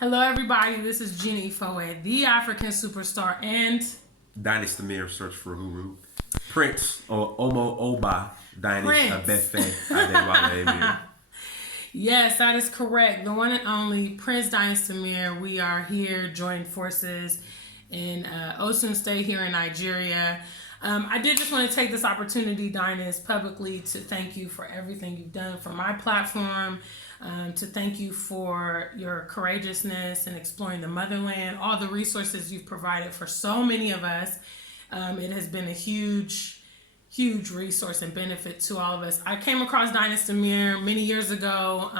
Hello, everybody. This is Gina Ifoe, the African Superstar, and Dynast Amir, search for Huru. Prince or Omo Oba Dynasts Abefe Adewale Amir. Yes, that is correct. The one and only Prince Dynast Amir. We are here, joined forces in Osun State here in Nigeria. I did just want to take this opportunity, Dynasts, publicly to thank you for everything you've done for my platform, to thank you for your courageousness in exploring the motherland, all the resources you've provided for so many of us. It has been a huge resource and benefit to all of us. I came across Dynast Amir many years ago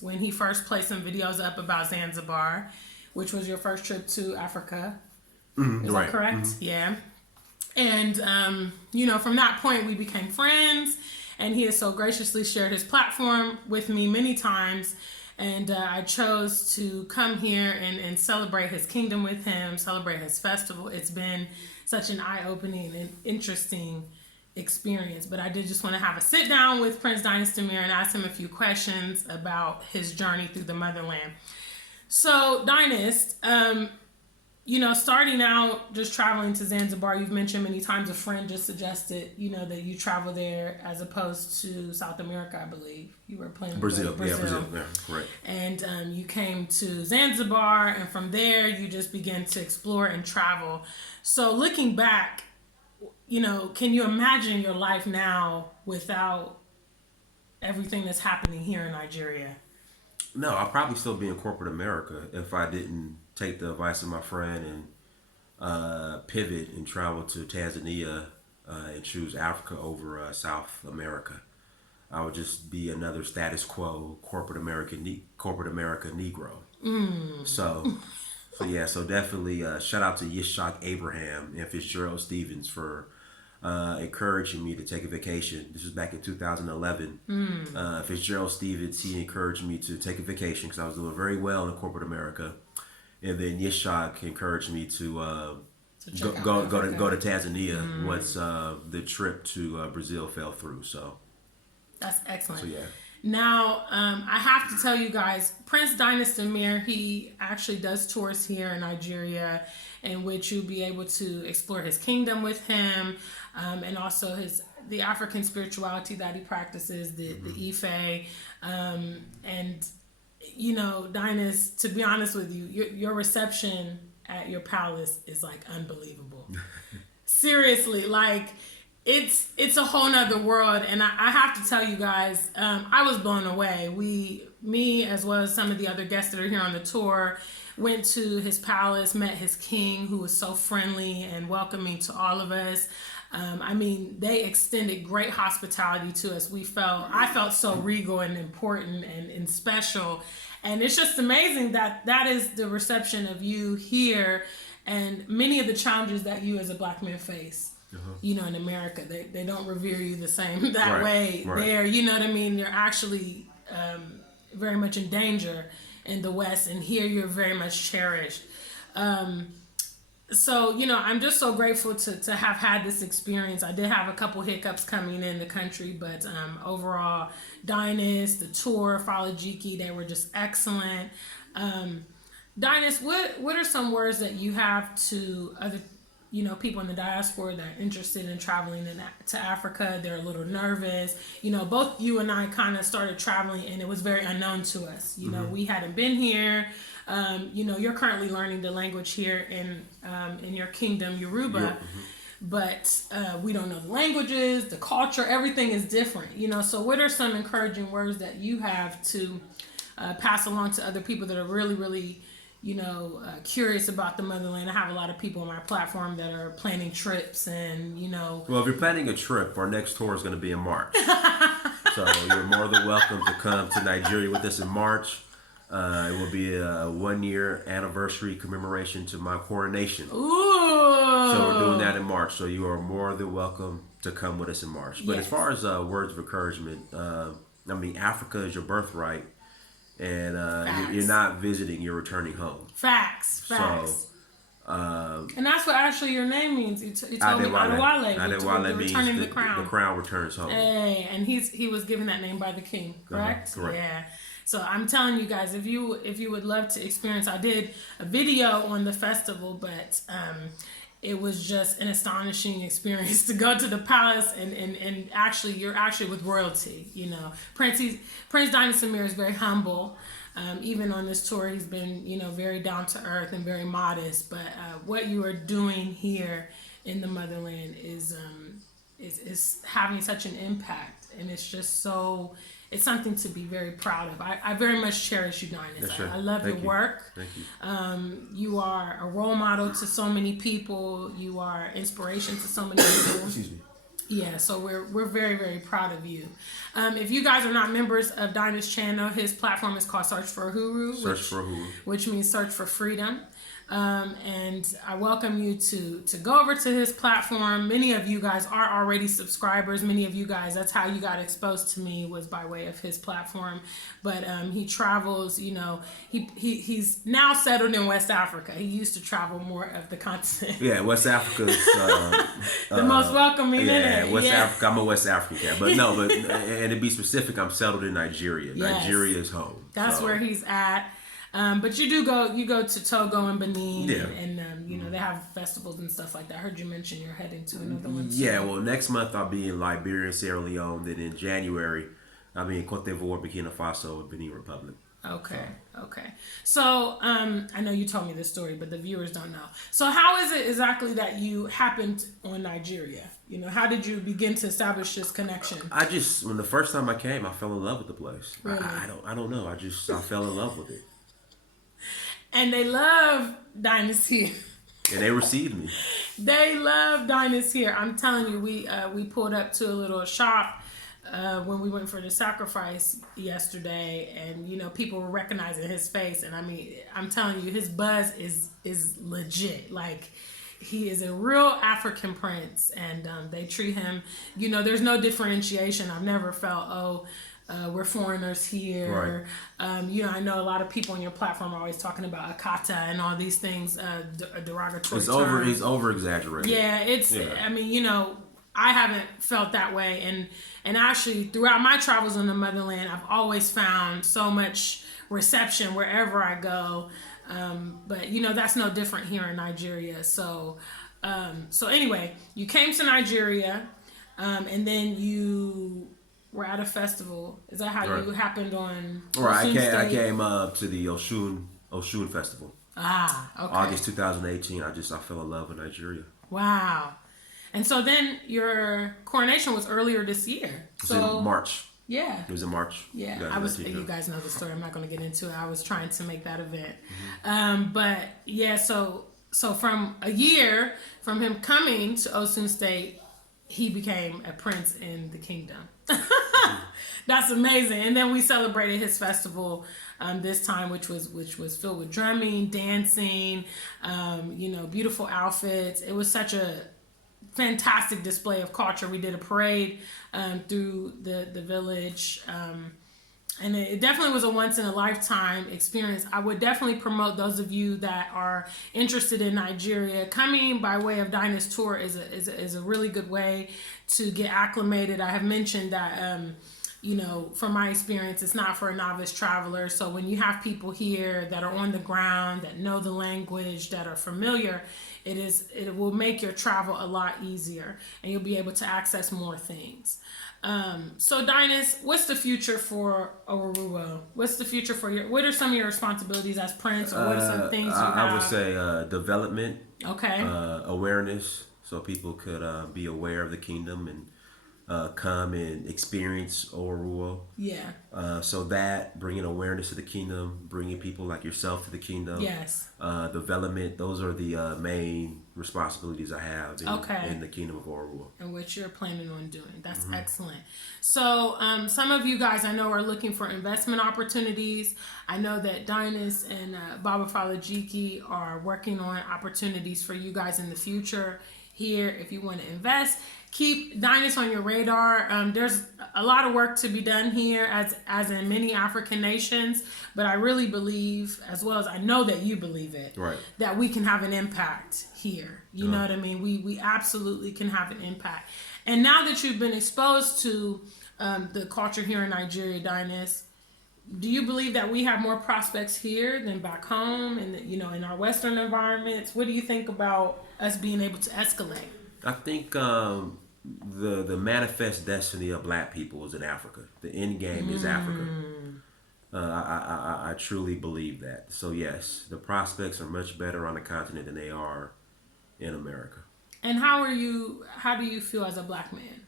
when he first placed some videos up about Zanzibar, which was your first trip to Africa. Is that correct? Mm-hmm. Yeah. And, from that point, we became friends, and he has so graciously shared his platform with me many times. And I chose to come here and celebrate his kingdom with him, celebrate his festival. It's been such an eye-opening and interesting experience. But I did just want to have a sit down with Prince Dynast Amir and ask him a few questions about his journey through the motherland. So, Dynast, starting out just traveling to Zanzibar, you've mentioned many times a friend just suggested, that you travel there as opposed to South America, I believe. You were playing Brazil. Yeah, correct. And you came to Zanzibar, and from there you just began to explore and travel. So looking back, can you imagine your life now without everything that's happening here in Nigeria? No, I'll probably still be in corporate America if I didn't take the advice of my friend and pivot and travel to Tanzania and choose Africa over South America. I would just be another status quo corporate America Negro. So definitely shout out to Yishak Abraham and Fitzgerald Stevens for encouraging me to take a vacation. This was back in 2011. Fitzgerald Stevens, he encouraged me to take a vacation because I was doing very well in corporate America. And then Yishak encouraged me to go to Tanzania once the trip to Brazil fell through. So that's excellent. So yeah. Now, I have to tell you guys, Prince Dynast Amir, he actually does tours here in Nigeria, in which you'll be able to explore his kingdom with him, and also the African spirituality that he practices, the Ife, and Dynasts, to be honest with you, your reception at your palace is like unbelievable. Seriously, like it's a whole nother world, and I have to tell you guys, I was blown away. Me as well as some of the other guests that are here on the tour, went to his palace, met his king, who was so friendly and welcoming to all of us. They extended great hospitality to us. I felt so regal and important and special. And it's just amazing that is the reception of you here and many of the challenges that you as a black man face. In America, they don't revere you the same way. Right. There, you're actually very much in danger in the West, and here you're very much cherished. So, I'm just so grateful to have had this experience. I did have a couple hiccups coming in the country, but overall, Dynasts, the tour, Falajiki, they were just excellent. Dynasts, what are some words that you have to other people in the diaspora that are interested in traveling to Africa? They're a little nervous. Both you and I kind of started traveling, and it was very unknown to us. We hadn't been here. You're currently learning the language here in your kingdom, Yoruba, but we don't know the languages, the culture, everything is different. So what are some encouraging words that you have to pass along to other people that are really, really curious about the motherland? I have a lot of people on my platform that are planning trips and, Well, if you're planning a trip, our next tour is going to be in March. So you're more than welcome to come to Nigeria with us in March. It will be a 1-year anniversary commemoration to my coronation. Ooh! So we're doing that in March. So you are more than welcome to come with us in March. But As far as words of encouragement, Africa is your birthright. And you're not visiting, you're returning home. Facts. So, and that's what actually your name means. You told me Adewale means returning the crown. The crown returns home. Hey, and he was given that name by the king, correct? Correct. Yeah. So I'm telling you guys, if you would love to experience, I did a video on the festival, but it was just an astonishing experience to go to the palace and actually you're actually with royalty. You know, Prince Dynast Amir is very humble. Even on this tour, he's been, you know, very down to earth and very modest. But what you are doing here in the motherland is having such an impact, and it's just so. It's something to be very proud of. I very much cherish you, Dynasts. Yes, sure. I love Thank your you. work. Thank you. You are a role model to so many people. You are inspiration to so many people. Excuse me. Yeah, so we're very, very proud of you. If you guys are not members of Dynasts channel, his platform is called Search for Uhuru, which means search for freedom. And I welcome you to go over to his platform. Many of you guys are already subscribers. Many of you guys, that's how you got exposed to me, was by way of his platform. But he travels, you know, he's now settled in West Africa. He used to travel more of the continent. Yeah, West Africa's the most welcoming. Yeah, West Africa. I'm a West African cat, but no, and to be specific, I'm settled in Nigeria. Yes. Nigeria is home. That's where he's at. But you go to Togo and Benin, yeah. and you know, they have festivals and stuff like that. I heard you mention you're heading to another one too. Yeah, well, next month I'll be in Liberia and Sierra Leone. Then in January, I'll be in Cote d'Ivoire, Burkina Faso, and Benin Republic. Okay. So I know you told me this story, but the viewers don't know. So how is it exactly that you happened on Nigeria? You know, how did you begin to establish this connection? When the first time I came, I fell in love with the place. Really? I don't know. I fell in love with it. And they love Dynasts here. And they received me. They love Dynasts here. I'm telling you, we pulled up to a little shop when we went for the sacrifice yesterday, and you know, people were recognizing his face, and I mean, I'm telling you, his buzz is legit. Like, he is a real African prince, and they treat him, you know, there's no differentiation. I've never felt, we're foreigners here. Right. You know, I know a lot of people on your platform are always talking about Akata and all these things, derogatory terms. It's over exaggerated. Yeah, I mean, you know, I haven't felt that way, and actually throughout my travels in the motherland, I've always found so much reception wherever I go. But you know, that's no different here in Nigeria. So anyway, you came to Nigeria, and then you were at a festival. Is that how you happened on? Right, I came to the Oshun Festival. Ah, okay. August 2018. I fell in love with Nigeria. Wow. And so then your coronation was earlier this year. It was in March. Yeah. It was in March. Yeah. You guys know the story. I'm not going to get into it. I was trying to make that event. Mm-hmm. But yeah, so from a year from him coming to Osun State, he became a prince in the kingdom. That's amazing. And then we celebrated his festival this time, which was filled with drumming, dancing, you know, beautiful outfits. It was such a fantastic display of culture. We did a parade through the village, and it definitely was a once in a lifetime experience. I would definitely promote those of you that are interested in Nigeria. Coming by way of Dynasts tour is a really good way to get acclimated. I have mentioned that you know, from my experience, it's not for a novice traveler. So when you have people here that are on the ground, that know the language, that are familiar, it will make your travel a lot easier, and you'll be able to access more things. So Dynasts, what's the future for Oruwo? What's the future for what are some of your responsibilities as prince, or what are some things you have? I would say development. Okay. Awareness, so people could be aware of the kingdom and come and experience Oruwo. Yeah. So that, bringing awareness to the kingdom, bringing people like yourself to the kingdom. Yes. Development, those are the main responsibilities I have in the kingdom of Oruwo. And what you're planning on doing. That's excellent. So some of you guys I know are looking for investment opportunities. I know that Dynasts and Baba Falajiki are working on opportunities for you guys in the future here. If you want to invest, keep Dynasts on your radar. There's a lot of work to be done here, as in many African nations, but I really believe, as well as I know that you believe it, right, that we can have an impact here. You know what I mean? We absolutely can have an impact. And now that you've been exposed to the culture here in Nigeria, Dynasts, do you believe that we have more prospects here than back home, and in our Western environments? What do you think about us being able to escalate? I think the manifest destiny of Black people is in Africa. The end game is Africa. I truly believe that. So yes, the prospects are much better on the continent than they are in America. And how do you feel as a Black man?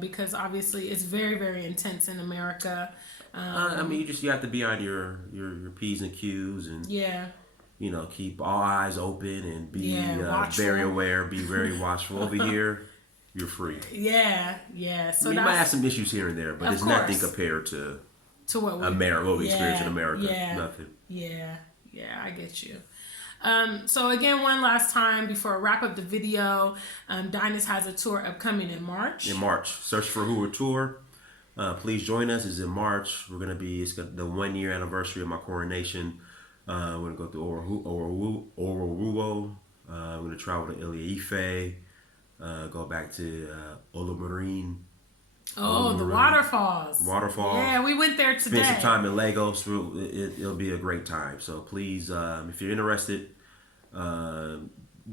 Because obviously it's very, very intense in America. I mean, you have to be on your P's and Q's and yeah. Keep all eyes open and be watchful. very aware, be very watchful. Over here, you're free. Yeah. So you might have some issues here and there, but it's nothing compared to what we experience in America. Nothing. Yeah, I get you. So again, one last time before I wrap up the video, Dynasts has a tour upcoming in March. Search for Uhuru Tour. Please join us. It's in March. It's the 1 year anniversary of my coronation. We're going to go through Oruro. We're going to travel to Ile-Ife. Go back to Olomarine. The waterfalls. Yeah, we went there today. Spend some time in Lagos. It'll be a great time. So please, if you're interested, go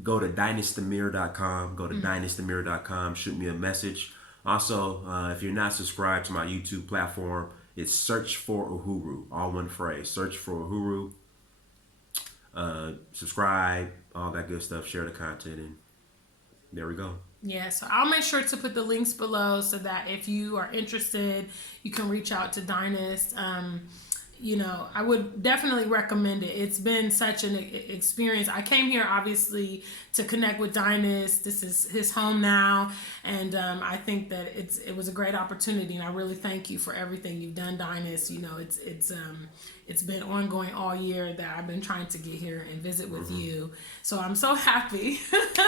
to dynastamir.com. Go to dynastamir.com. Shoot me a message. Also, if you're not subscribed to my YouTube platform, it's search for Uhuru. All one phrase. Search for Uhuru. Subscribe, all that good stuff. Share the content, and there we go. Yeah, so I'll make sure to put the links below so that if you are interested, you can reach out to Dynasts. I would definitely recommend it. It's been such an experience. I came here obviously to connect with Dynasts. This is his home now, and I think that it was a great opportunity, and I really thank you for everything you've done, Dynasts. It's been ongoing all year that I've been trying to get here and visit with you. So I'm so happy.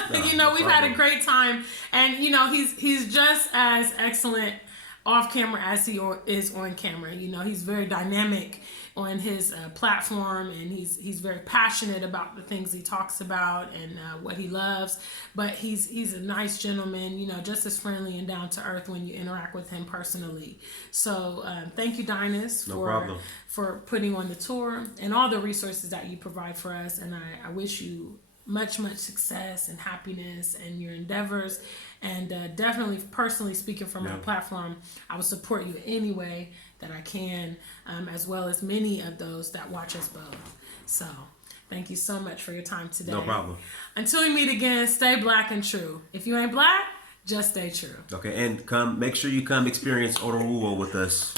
We've had a great time, and he's just as excellent off camera as he is on camera. He's very dynamic on his platform, and he's very passionate about the things he talks about and what he loves. But he's a nice gentleman, just as friendly and down to earth when you interact with him personally. So thank you, Dynasts, for putting on the tour and all the resources that you provide for us. And I wish you much success and happiness in your endeavors, and definitely, personally speaking from my platform, I will support you any way that I can, as well as many of those that watch us both. So thank you so much for your time today. No problem. Until we meet again, stay Black and true. If you ain't Black, just stay true. Okay, and make sure you come experience Oruro with us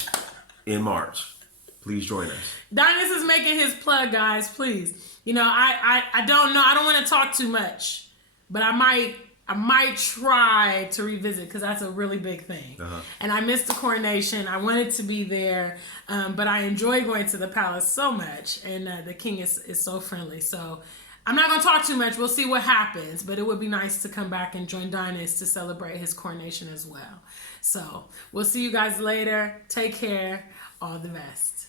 in March. Please join us. Dynasts is making his plug, guys. Please. I don't know. I don't want to talk too much, but I might try to revisit, because that's a really big thing. And I missed the coronation. I wanted to be there, but I enjoy going to the palace so much, and the king is so friendly. So I'm not going to talk too much. We'll see what happens, but it would be nice to come back and join Dynasts to celebrate his coronation as well. So we'll see you guys later. Take care. All the best.